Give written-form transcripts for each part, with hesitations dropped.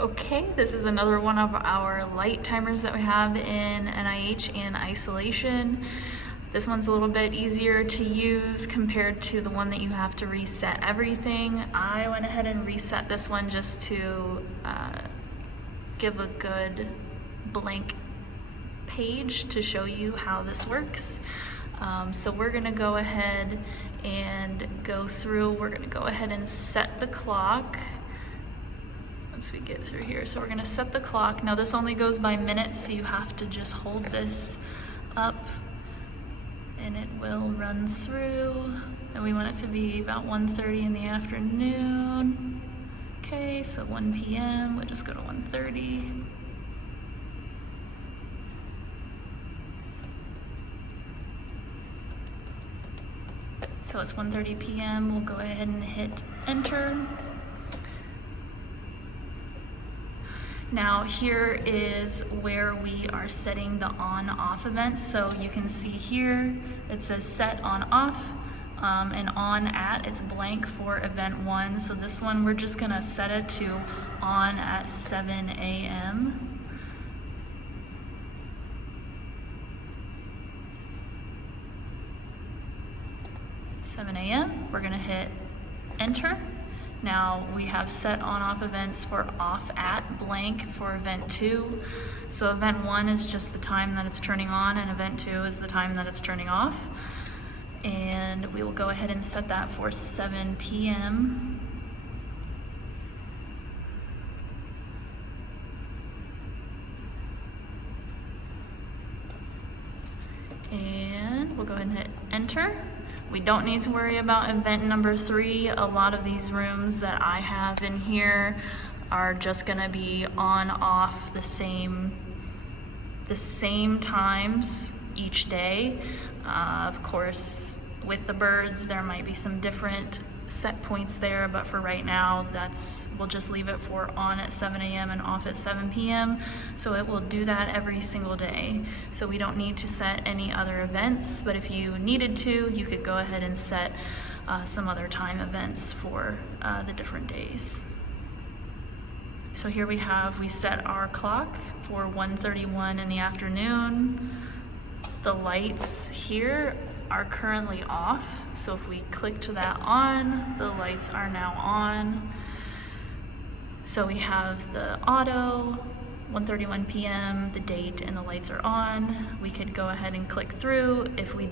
Okay, this is another one of our light timers that we have in NIH and isolation. This one's a little bit easier to use compared to the one that you have to reset everything. I went ahead and reset this one just to give a good blank page to show you how this works. So we're gonna go ahead and go through, we're gonna go ahead and set the clock once we get through here. So we're gonna set the clock. Now this only goes by minutes, so you have to just hold this up and it will run through. And we want it to be about 1:30 in the afternoon. Okay, so 1 p.m., we'll just go to 1:30. So it's 1:30 p.m. We'll go ahead and hit enter. Now here is where we are setting the on-off events. So you can see here it says set on-off and on at, it's blank for event 1. So this one we're just gonna set it to on at 7 a.m. We're gonna hit enter. Now we have set on-off events for off at blank for event 2. So event 1 is just the time that it's turning on, and event 2 is the time that it's turning off. And we will go ahead and set that for 7 p.m. And we'll go ahead and hit enter. We don't need to worry about event number 3. A lot of these rooms that I have in here are just gonna be on off the same times each day. Of course, with the birds, there might be some different set points there, but for right now, we'll just leave it for on at 7 a.m. and off at 7 p.m. So it will do that every single day. So we don't need to set any other events, but if you needed to, you could go ahead and set some other time events for the different days. So here we set our clock for 1:31 in the afternoon. The lights here are currently off, so if we click to that on, the lights are now on. So we have the auto, 1:31 p.m., the date, and the lights are on. We could go ahead and click through. If we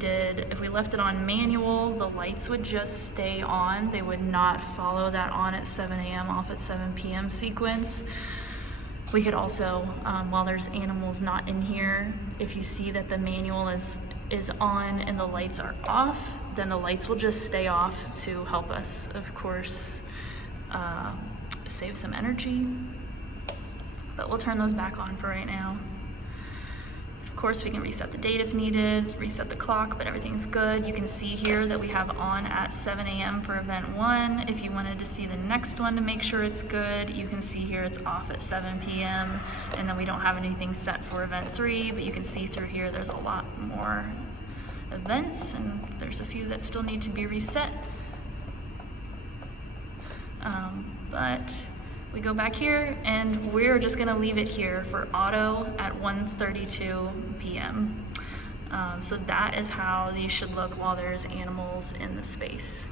left it on manual, the lights would just stay on. They would not follow that on at 7 a.m., off at 7 p.m. sequence. We could also, while there's animals not in here, if you see that the manual is on and the lights are off, then the lights will just stay off to help us, of course, save some energy. But we'll turn those back on for right now. Of course, we can reset the date if needed, reset the clock, but everything's good. You can see here that we have on at 7 a.m. for event 1. If you wanted to see the next one to make sure it's good, you can see here it's off at 7 p.m. And then we don't have anything set for event 3, but you can see through here there's a lot more events, and there's a few that still need to be reset. But we go back here and we're just gonna leave it here for auto at 1:32 p.m. So that is how these should look while there's animals in the space.